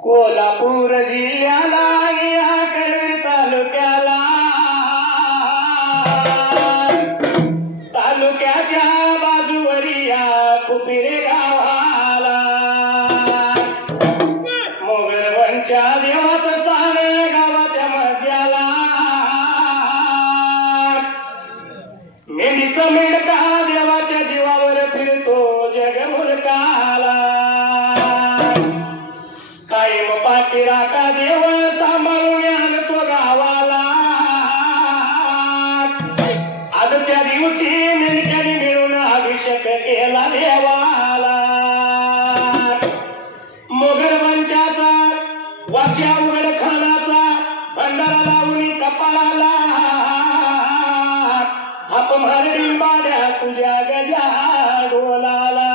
कोल्हापूर जिल्ह्याला या कळवीर तालुक्याला तालुक्याच्या बाजूवरी या कुपिरे गावाला मोगरवनच्या देवाचं स्थान गावाच्या मध्याला मेंढीचं मेंढका देवाच्या जीवावर फिरतो जग मुलकाला कायम पाठीराखा देव सांभाळून आणतो गावाला आजच्या दिवशी मेंढक्याने मिळून अभिषेक केला देवाला मोगरवंशाचा वाच्या उघड खानाचा भंडारा लावून कपाळाला हाप मारडी बाड्या तुझ्या गजा डोलाला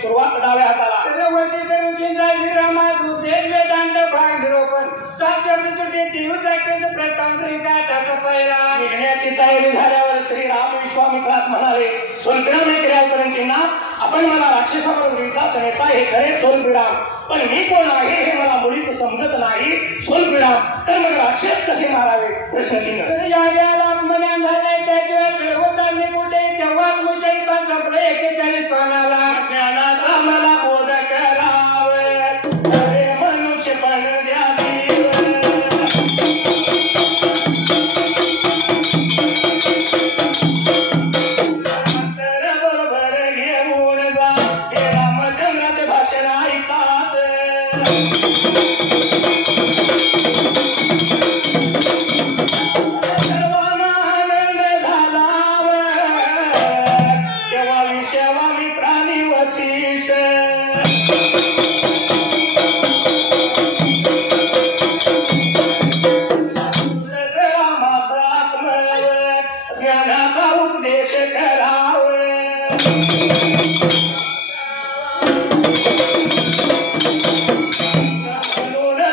सुरुवात डाव्या हाताला निघण्याची तयारी झाल्यावर श्रीराम विश्वामित्रास म्हणाले सोलबिराम हे क्रियाकरांचे नाव आपण मला राक्षसाबरोबर युद्धास नेता हे खरे सोलबिराम पण मी कोण आहे हे मला मुळीच समजत नाही सोलबिराम तर मग राक्षस कसे मारावे प्रश्न तेव्हाच मुचाईचा संपलं 41 पानाला ज्ञानाचा मला बोध करावे अरे मनुष्य पण द्यावी बरोबर घेऊन जा हे रामचंद्राचे भाषण ऐकाच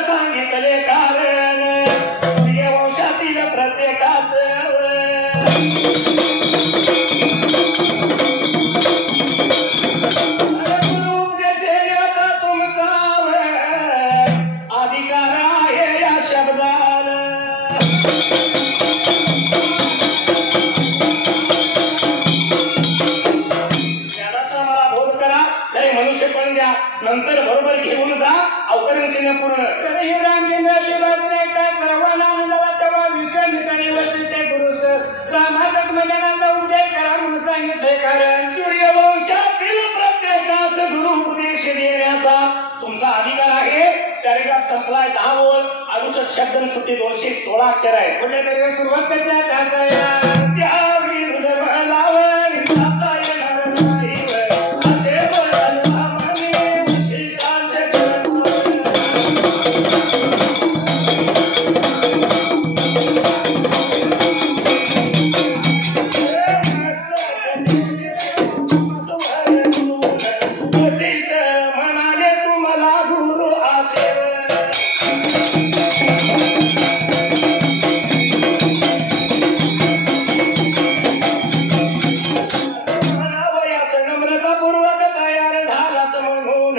सांगितले कारण वंशातील प्रत्येकाच तुमचा अधिकार आहे या शब्दाला नंतर बरोबर घेऊन जा अवकरण पूर्ण तरी रामचंद्राची बातमी ऐकता सर्वांना आनंदाला तेव्हा विश्वामित्राने वशिष्ठ गुरुस रामाच्या मैदानाचा उद्योग करा म्हणून सांगितले कारण सूर्य संपलाय 10 ओळ 68 शब्द आणि सुट्टी 216 अक्षर आहे. कुठे तरी सुरुवात कशा टाकाया त्या विरुद्ध लावण जाता येणार नाही असे बोलला म्हणे श्रीकांत म्हणाले तुम्हाला गुरु असेल नम्रतापूर्वक तयार झालाच म्हणून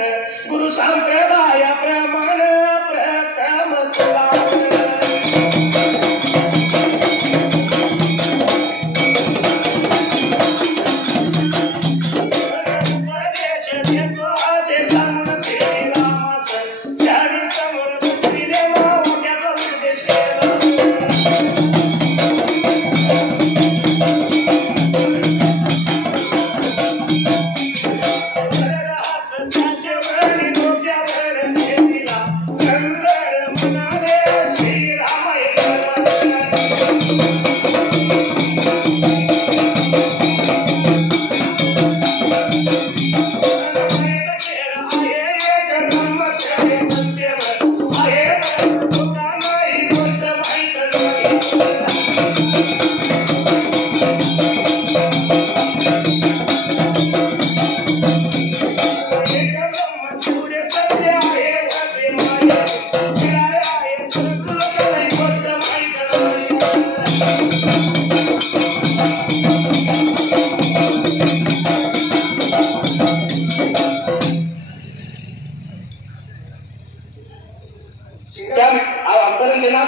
गुरु संप्रदायाप्रमाणे प्रथम तुला उपदेश देतो असे सांगून श्रीरामास त्याने समोर बसलेले मोठ्याचा उपदेश केला.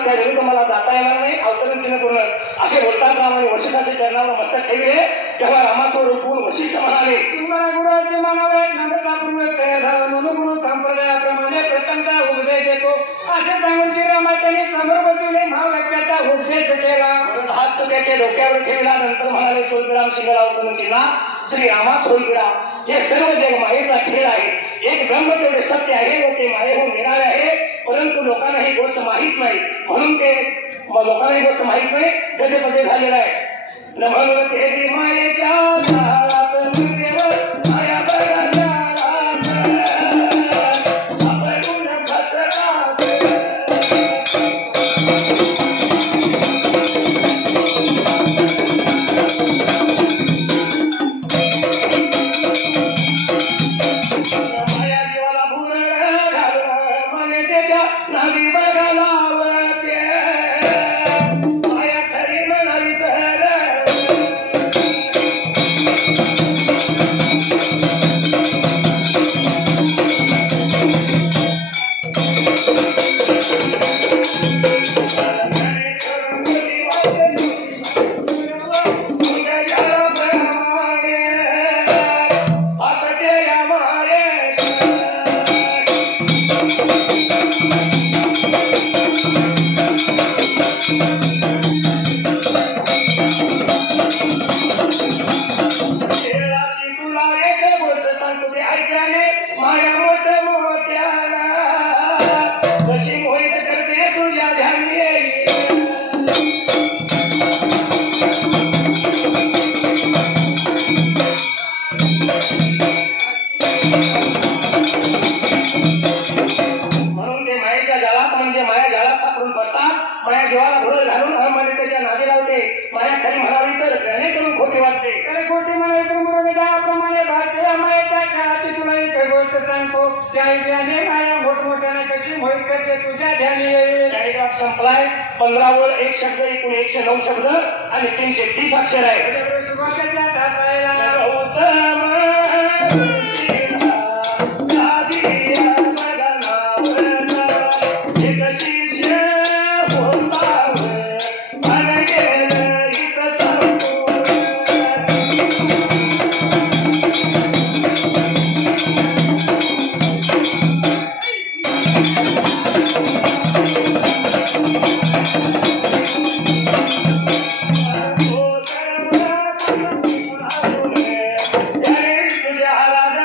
त्या विरुद्ध मला जाता येणार नाही. अवतरण करून असे बोलतात राम आणि वशिष्ठाच्या चरणावर मस्तक ठेवले. तेव्हा रामाचं रूपून वशिष्ठ म्हणाले तुम्हाला गुरुचे म्हणावे नम्रतापूर्वक तयार झाला म्हणून गुरु संप्रदायाप्रमाणे प्रथमता उपदेश देतो असे सांगून श्रीरामाच्याने समोर बसवले महावाक्याचा उपदेश केला. हस्त त्याच्या डोक्यावर ठेवला. नंतर म्हणाले सोलबिराम सिंगराव तिला श्रीरामा सोलबिराम हे सर्व जग मायेचा खेळ आहे. एक ब्रह्म तेवढे सत्य आहे व ते मायेहून निराळे आहे. परंतु लोकांना ही गोष्ट माहीत नाही म्हणून ते लोकांना ही गोष्ट माहीत नाही गजपदे झालेला आहे. म्हणून ते मायेच्या झाडात माया बघा नावी बघा लावते माया खरी म्हणाली तर माया मोठ मोठ्याला कशी मोहित करते तुझ्या ध्यानी म्हणून ते मायेच्या जाळात म्हणजे माया जाळात सापडून बसतात. माया जीवाला भुरळ घालून अमान्यतेच्या नादी लावते. माया खरी म्हणावी तर त्याने करून खोटी वाटते. खरे खोटी म्हणावी तर मुरगदाप्रमाणे भारतीय मायेच्या खेळाची तुला एक गोष्ट सांगतो. त्या ऐकल्याने माया मोठमोठ्याने कशी मोहित करते तुझ्या ध्यानी येईल. पॅरेग्राफ संपलाय. 15 वर 1 शब्द एकूण 109 शब्द आणि 330 अक्षर आहे. सुरुवातीच्या ढाचायला तुझ्या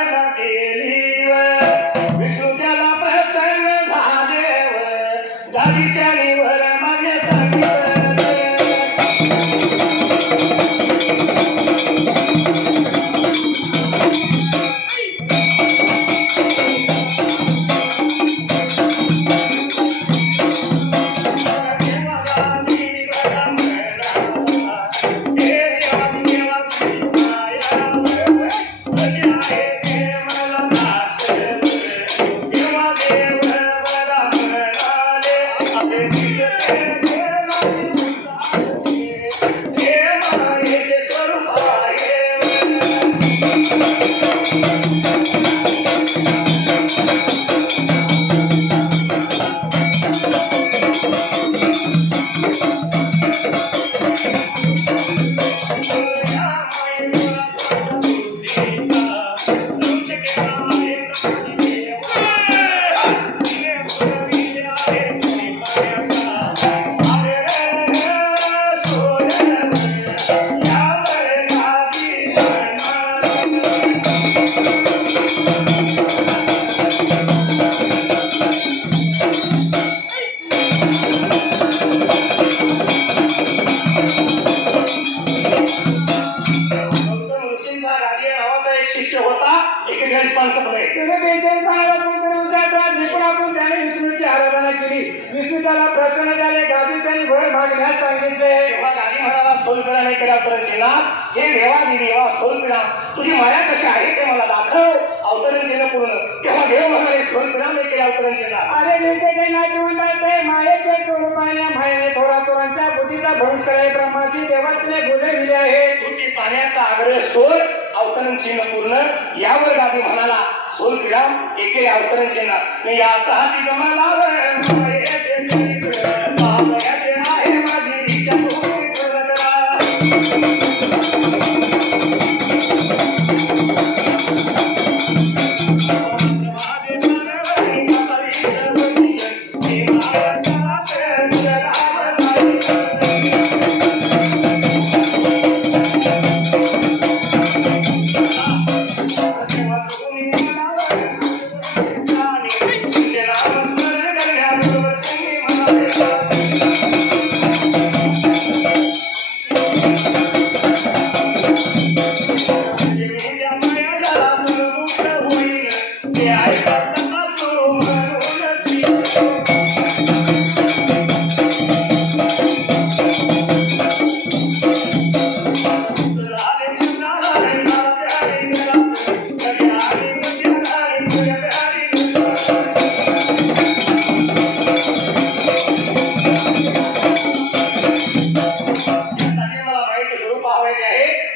शिष्य होता 41 मध्ये. त्याने 42 निपुण आपण त्याने विष्णूची आराधना केली. विष्णू त्याला प्रसन्न झाले. गादी त्यांनी भर मागण्यास सांगितले. तेव्हा गादी म्हणाला सोलपिडा केला परंजना हे देवा मी देवा सोलपिडा तुझी माया कशी आहे ते मला दाखव अवतरण केलं पूर्ण. तेव्हा देव म्हणाले सोलपिडा मी केलं अवतरण केला. अरे देते नाट्य म्हणतात ते मायेच्या स्वरूपाने मायेने थोरा थोरांच्या बुद्धीचा भविष्य आहे. ब्रह्माची देवा तिने बोले दिले आहे. तू ती पाण्याचा आग्रह सोड अवतरण चिन्ह पूर्ण. यावर गादी म्हणाला सोलपिडाम एके अवतरण चिन्ह मी याचा हाती जमाला आहे माझी इच्छा पूर्ण करला.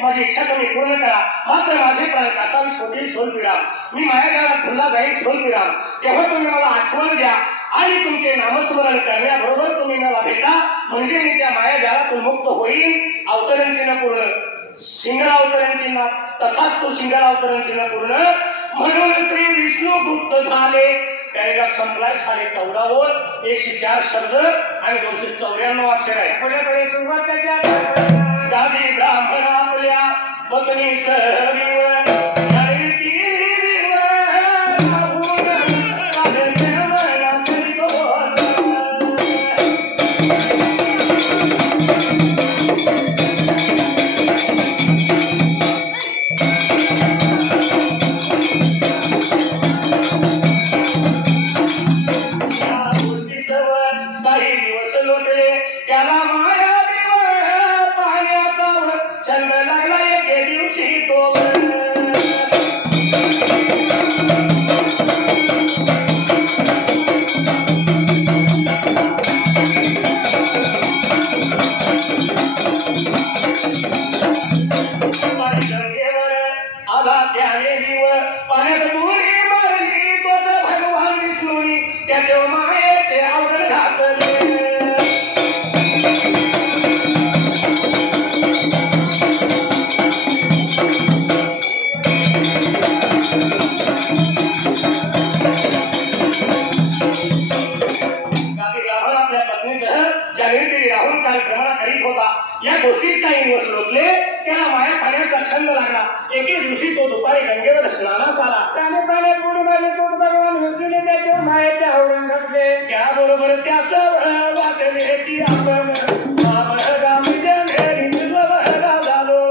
माझी इच्छा तुम्ही पूर्ण करा मात्र माझे प्राण कासावीस होतील सोलपिडाम. मी मायाजाळात भुलला जाईल सोलपिडाम. तेव्हा तुम्ही मला आठवण द्या आणि तुमचे नामस्मरण करण्याबरोबर तुम्ही मला भेटा म्हणजे मी त्या मायाजाळातून मुक्त होईल. अवतरण चिन्ह पूर्ण. सिंगल अवतरण चिन्ह तथाच तो सिंगल अवतरण चिन्ह पूर्ण. म्हणून श्री विष्णू गुप्त झाले. पॅरेग्राफ संपलाय 14.5 ओळ 104 शब्द आणि 294 अक्षर आहे. पुढे सुरुवात त्याच्या गादी ब्राह्मण आपल्या पत्नी सहरीवर काही दिवस लोटले त्याला माया छंद लागला एके दिवशी तो आधा त्याने दिवर पाण्यात मुली मारली तोच भगवान विष्णूनी त्याच्या मायेचे आवड घातले. राहुल कार्यक्रमाला करीत होता. या गोष्टीत काही दिवस लोटले त्याला माया खाण्याचा छंद लागला. एके दिवशी तो दुपारी गंगेवर स्नानास आला. त्याने पाण्यात बुडी मारली तो भगवान विष्णूने त्याच्या मायेच्या आवडून घातले. त्याबरोबर त्याचं वाटले की आपण झालो.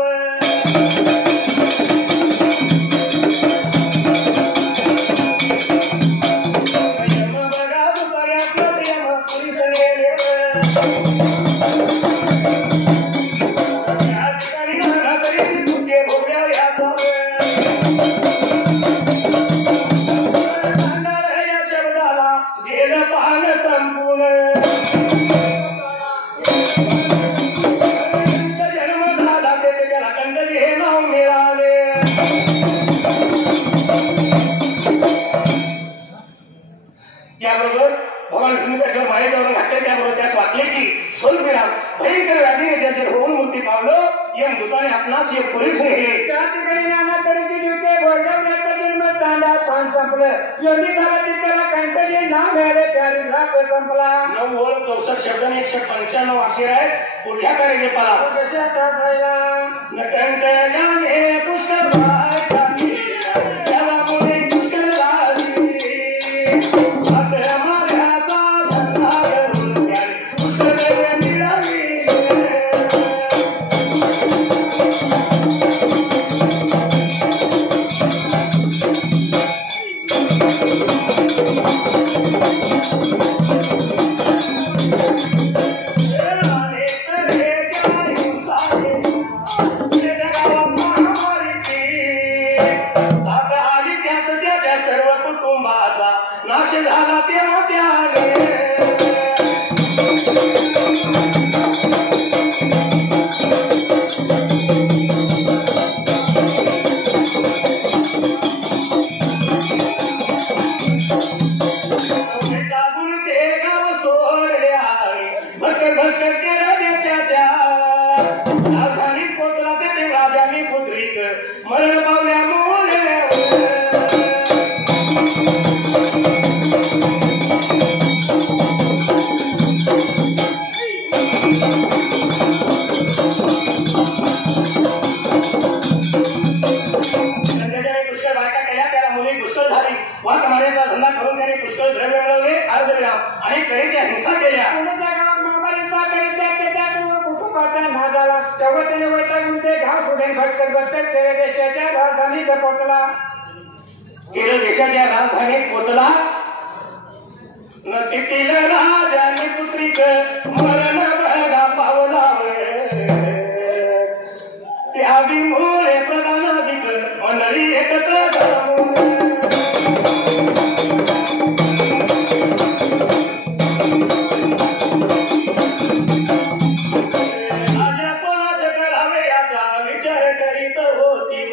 त्याबरोबर भगवान विष्णूच्या मायेजवळ घातले. त्याबरोबर त्यास वाटले की सोलपिडाम भयंकर व्याधीने त्याचे होऊन मृत्यू पावलं. या मृताने आपणास एक पोलीस नेले. त्या ठिकाणी नाना तऱ्हेचे दिवटे भोजनाचा जन्म चांदा पान संपलं. योगी झाला त्याला कंठचे नाव मिळाले. पॅरेग्राफ संपला. 9 ओळ 64 शब्द आणि 195 अक्षर आहेत. पुढल्या कार्याचे पाला कशा तासायला नकंठ जाणे पुष्कर त्याला पुढे पुष्कर झाली. साथ आली त्यात त्याच्या सर्व कुटुंबाचा नाश झाला तेव्हा त्याने मरण पावल्यामुळे पुष्कळ बायका केल्या त्याला मुली पुष्कळ झाली वाट मारायचा धंदा करून त्याने पुष्कळ द्रव्य मिळवले अर्धविराम आणि कलेच्या हिंसा केल्या कुटुंबाचा नादाला तेव्हा त्याने वैतागून ते घाव पुढे भटकत भटकत केले देशाच्या राजधानीत पोहोचला केरळ देशाच्या राजधानीत पोहोचला नदीतील राजाने पुत्रिक मरण बघा पावला त्या विमुळे प्रधानाधिक मंडळी एकत्र विचार करीत होती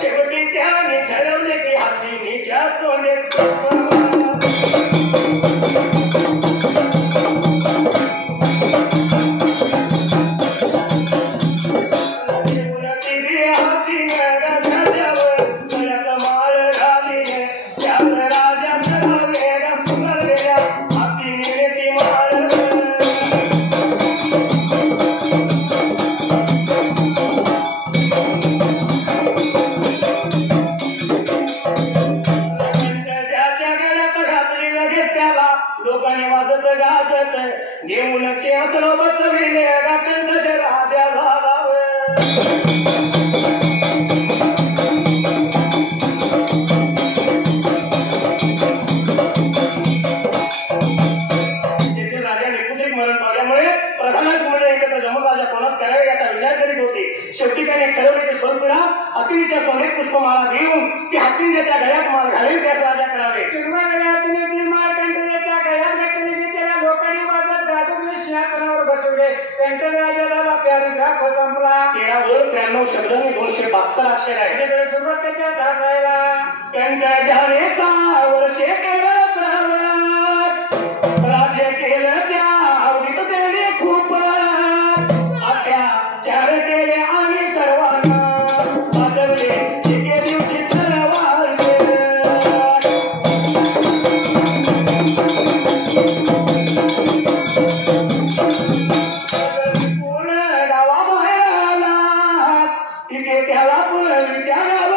शेवटी त्याने ठरवले की हातीच्या तोंडे लोकांनी वाजत गाजत घेऊन सिंहासन बसविले कंठच्या राजा झाला राजा निकुंद्रिक मरण पावल्यामुळे प्रधानच मुळे एकत्र जमून राजा कोणास करावे याचा विचार करीत होते शेवटी त्याने ठरवले की स्वरूपीला हत्तीच्या सोनेत पुष्पमाळा देऊन ती हत्तींच्या गळ्यात माळ घालून त्यास राजा करावे लोकांनी वाजत गाजून सिंहासनावर बसवले त्यांच्या राजाला प्यारी ग्राफ संपला 13 शब्द आणि 272 अक्षर आहे सुरुवात त्याच्या धासायला त्यांच्या जानेचा वर्षे केलं राज्य केलं त्या आवडीत त्याने खूप अत्याचार केले आणि सर्वांना वाजवले एके दिवशी तिथे त्याला पुन्हा विचार